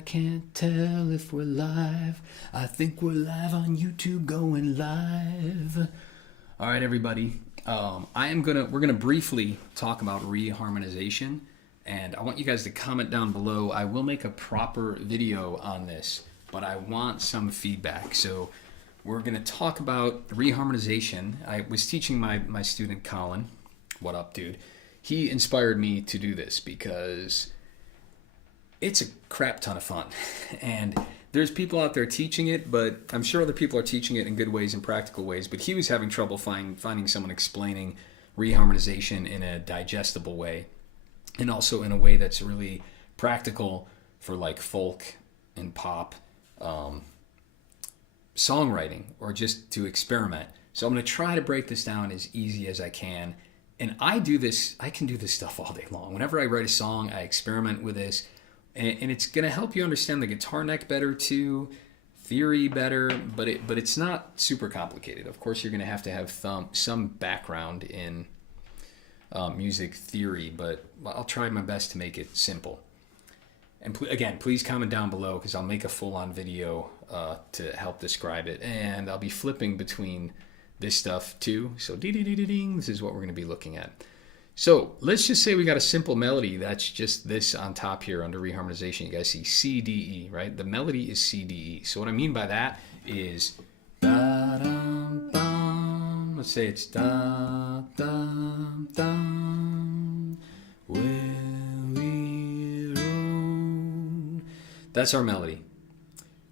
I can't tell if we're live. I think we're live on YouTube, going live. All right, everybody. We're gonna briefly talk about reharmonization, and I want you guys to comment down below. I will make a proper video on this, but I want some feedback. So we're gonna talk about reharmonization. I was teaching my student Colin. What up, dude? He inspired me to do this because it's a crap ton of fun. And there's people out there teaching it, but I'm sure other people are teaching it in good ways and practical ways. But he was having trouble finding someone explaining reharmonization in a digestible way, and also in a way that's really practical for like folk and pop songwriting, or just to experiment. So I'm going to try to break this down as easy as I can. And I can do this stuff all day long. Whenever I write a song, I experiment with this. And it's going to help you understand the guitar neck better too, theory better, but it's not super complicated. Of course, you're going to have some background in music theory, but I'll try my best to make it simple. And again, please comment down below, because I'll make a full-on video to help describe it. And I'll be flipping between this stuff too. So ding, this is what we're going to be looking at. So let's just say we got a simple melody that's just this on top here under reharmonization. You guys see C, D, E, right? The melody is C, D, E. So what I mean by that is da-dum-dum. Let's say it's da-dum-dum. Where we roam. That's our melody.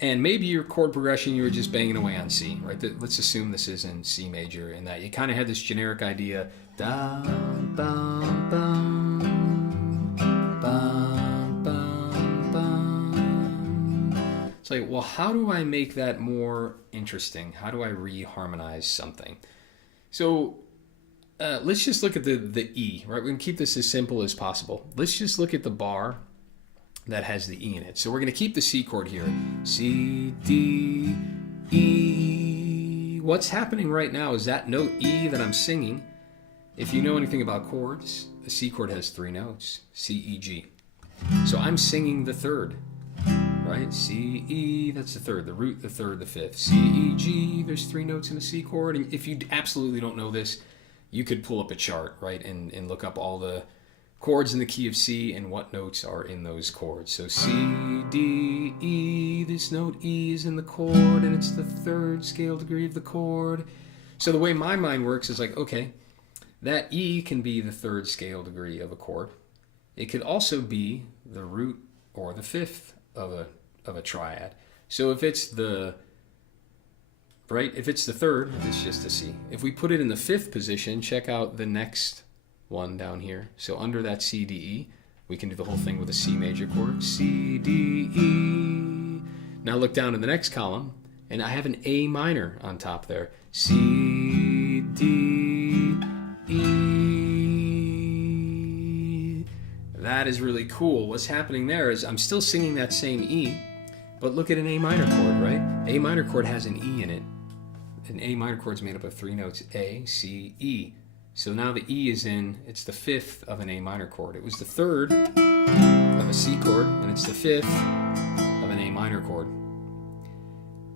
And maybe your chord progression, you were just banging away on C, right? Let's assume this is in C major, and that you kind of had this generic idea. Dum, bum, bum, bum, bum, bum. It's like, well, how do I make that more interesting? How do I reharmonize something? So let's just look at the E, right? We're going to keep this as simple as possible. Let's just look at the bar that has the E in it. So we're going to keep the C chord here. C, D, E. What's happening right now is that note E that I'm singing. If you know anything about chords, the C chord has 3 notes, C, E, G. So I'm singing the third, right? C, E, that's the third, the root, the third, the fifth. C, E, G, there's 3 notes in the C chord. And if you absolutely don't know this, you could pull up a chart, right? And look up all the chords in the key of C and what notes are in those chords. So C, D, E, this note E is in the chord, and it's the 3rd scale degree of the chord. So the way my mind works is like, okay, that E can be the 3rd scale degree of a chord. It could also be the root or the 5th of a triad. So if it's the 3rd, it's just a C. If we put it in the 5th position, check out the next one down here. So under that C, D, E, we can do the whole thing with a C major chord. C, D, E. Now look down in the next column, and I have an A minor on top there. C, D, E. That is really cool. What's happening there is I'm still singing that same E, but look at an A minor chord, right? A minor chord has an E in it. An A minor chord is made up of 3 notes, A, C, E. So now the E is it's the 5th of an A minor chord. It was the 3rd of a C chord, and it's the 5th of an A minor chord.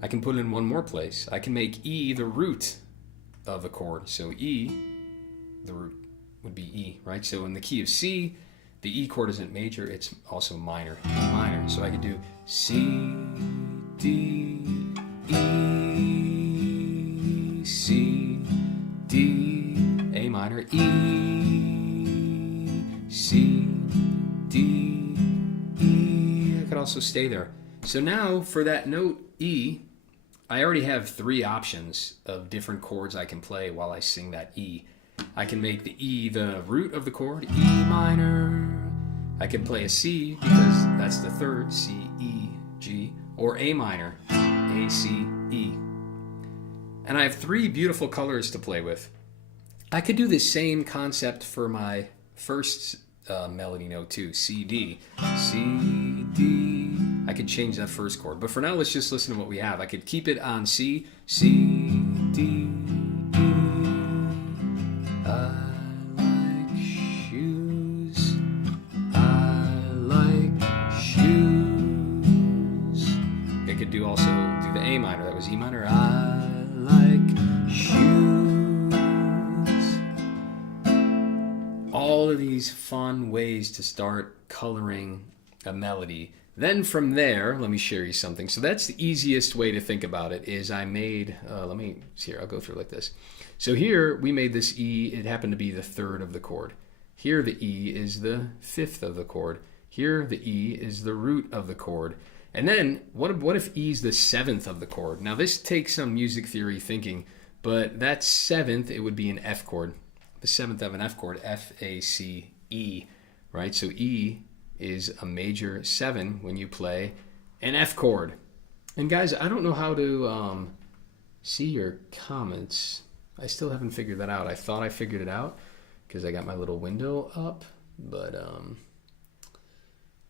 I can put it in one more place. I can make E the root of a chord. So E, the root would be E, right? So in the key of C, the E chord isn't major, it's also minor, E minor. So I could do C, D, E, C, D, A minor, E, C, D, E. I could also stay there. So now for that note E, I already have 3 options of different chords I can play while I sing that E. I can make the E the root of the chord, E minor. I can play a C because that's the 3rd, C, E, G, or A minor, A, C, E. And I have 3 beautiful colors to play with. I could do the same concept for my first melody note too, C, D. C, D. I could change that first chord. But for now, let's just listen to what we have. I could keep it on C, C, D, E. I like shoes. I like shoes. do also do the A minor. That was E minor. I like shoes. All of these fun ways to start coloring a melody. Then from there, let me share you something. So that's the easiest way to think about it is I made, let me see here, I'll go through like this. So here we made this E, it happened to be the third of the chord. Here the E is the fifth of the chord. Here the E is the root of the chord. And then what if E is the seventh of the chord? Now this takes some music theory thinking, but that seventh, it would be an F chord. The seventh of an F chord, F, A, C, E, right? So E is a major 7 when you play an F chord. And guys, I don't know how to see your comments. I still haven't figured that out. I thought I figured it out because I got my little window up, but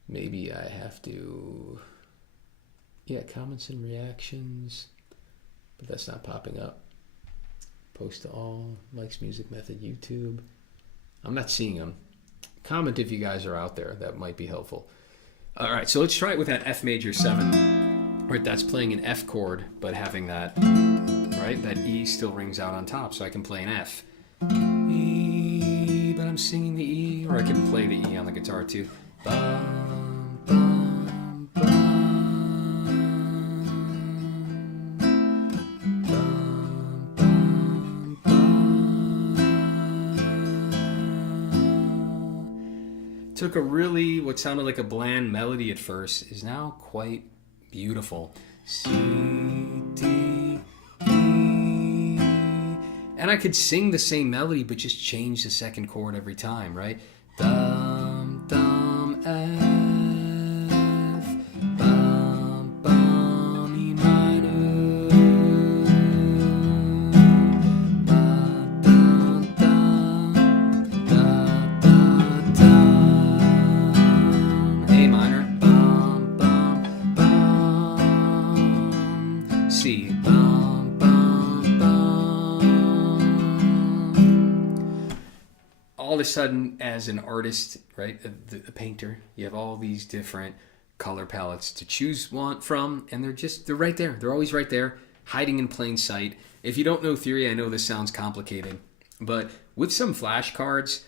maybe I have to, yeah, comments and reactions, but that's not popping up. Post to all, likes music method, YouTube. I'm not seeing them. Comment if you guys are out there. That might be helpful. All right, so let's try it with that F major 7. Right, that's playing an F chord, but having that, right, that E still rings out on top, so I can play an F. E, but I'm singing the E, or I can play the E on the guitar too. Bum, bum, bum. Bum, bum, bum. Took a really, what sounded like a bland melody at first, is now quite beautiful. C, D, E. And I could sing the same melody, but just change the second chord every time, right? Dum, dum, F, bum, bum, E minor, ba, dum, dum, da, da, dum, A minor, bum, bum, bum, C, bum, bum, bum. All of a sudden, as an artist, right, a painter, you have all these different color palettes to choose one from, and they're right there. They're always right there, hiding in plain sight. If you don't know theory, I know this sounds complicated, but with some flashcards,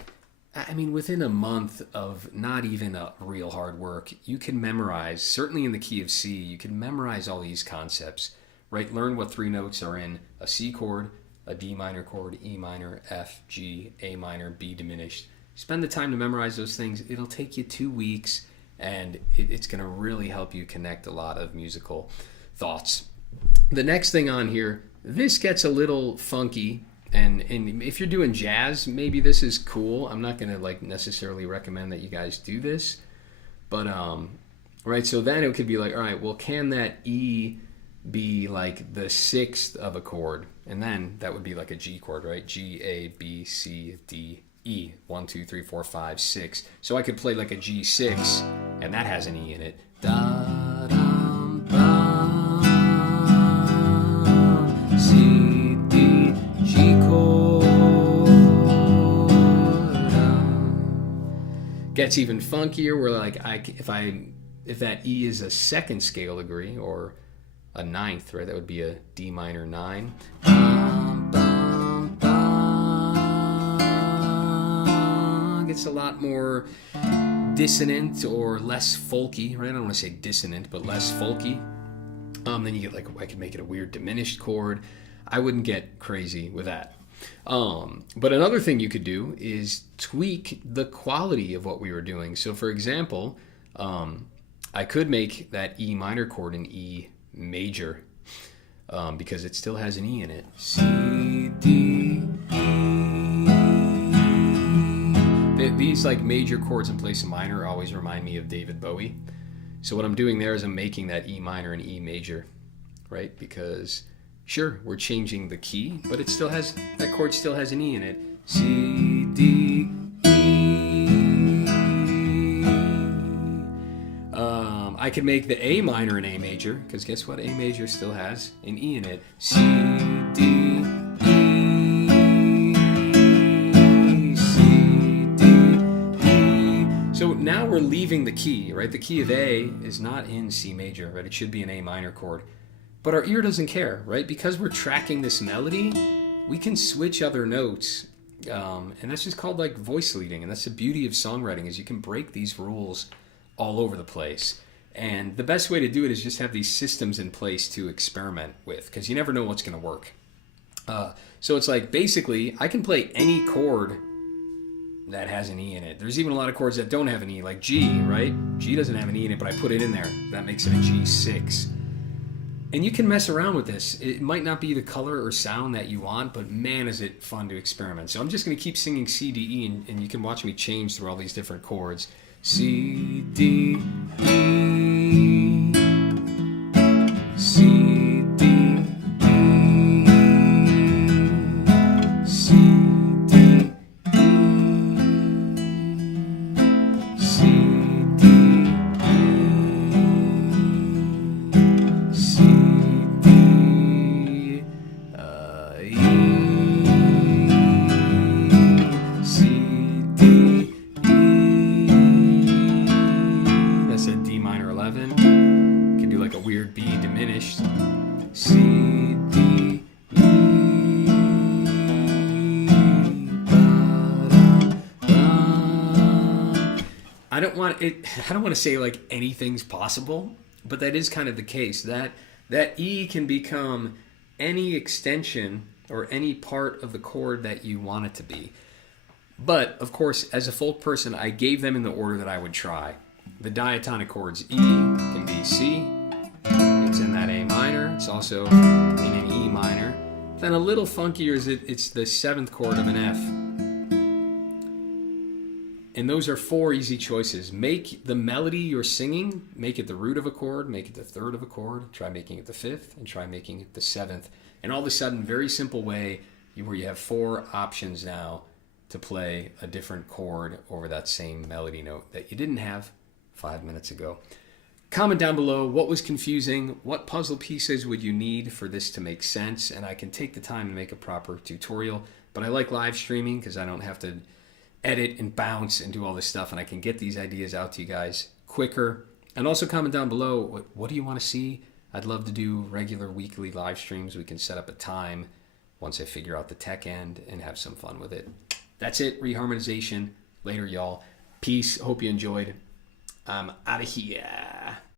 I mean, within a month of not even a real hard work, you can memorize, certainly in the key of C, you can memorize all these concepts, right? Learn what 3 notes are in a C chord, a D minor chord, E minor, F, G, A minor, B diminished. Spend the time to memorize those things. It'll take you 2 weeks, and it's going to really help you connect a lot of musical thoughts. The next thing on here, this gets a little funky, and if you're doing jazz, maybe this is cool. I'm not going to like necessarily recommend that you guys do this, but right, so then it could be like, all right, well, can that E be like the 6th of a chord? And then that would be like a G chord, right? G, A, B, C, D, E. 1, 2, 3, 4, 5, 6. So I could play like a G6, and that has an E in it. Da, dum, bum, C, D, G chord. Gets even funkier. Where like if that E is a 2nd scale degree or a 9th, right? That would be a D minor 9. Bum, bum, bum. Gets a lot more dissonant or less folky, right? I don't want to say dissonant, but less folky. Then you get like, I could make it a weird diminished chord. I wouldn't get crazy with that. But another thing you could do is tweak the quality of what we were doing. So for example, I could make that E minor chord an E major, because it still has an E in it. C, D, E. These like major chords in place of minor always remind me of David Bowie. So what I'm doing there is I'm making that E minor an E major, right? Because sure, we're changing the key, but it still has, that chord still has an E in it. C, D, E. I could make the A minor an A major, because guess what? A major still has an E in it. C, D, E, C, D, E. So now we're leaving the key, right? The key of A is not in C major, right? It should be an A minor chord. But our ear doesn't care, right? Because we're tracking this melody, we can switch other notes. And that's just called like voice leading. And that's the beauty of songwriting, is you can break these rules all over the place. And the best way to do it is just have these systems in place to experiment with, because you never know what's going to work. So it's like, basically, I can play any chord that has an E in it. There's even a lot of chords that don't have an E, like G, right? G doesn't have an E in it, but I put it in there. That makes it a G6. And you can mess around with this. It might not be the color or sound that you want, but man, is it fun to experiment. So I'm just going to keep singing C, D, E, and you can watch me change through all these different chords. C, D, E, C, D, E, C, D, E, C, D, E, C, D, E, C, D, that's a D minor 11. You can do like a weird B diminished. C, D, E, ba, ba. I don't want to say like anything's possible, but that is kind of the case. That E can become any extension or any part of the chord that you want it to be. But, of course, as a folk person, I gave them in the order that I would try. The diatonic chords, E can be C. It's in that A minor. It's also in an E minor. Then a little funkier is it's the 7th chord of an F. And those are 4 easy choices. Make the melody you're singing, make it the root of a chord, make it the 3rd of a chord, try making it the 5th, and try making it the 7th. And all of a sudden, very simple way where you have 4 options now to play a different chord over that same melody note that you didn't have 5 minutes ago. Comment down below what was confusing, what puzzle pieces would you need for this to make sense, and I can take the time to make a proper tutorial. But I like live streaming because I don't have to edit and bounce and do all this stuff, and I can get these ideas out to you guys quicker. And also comment down below, what do you want to see? I'd love to do regular weekly live streams. We can set up a time once I figure out the tech end and have some fun with it. That's it, Reharmonization. Later, y'all. Peace. Hope you enjoyed. I'm out of here.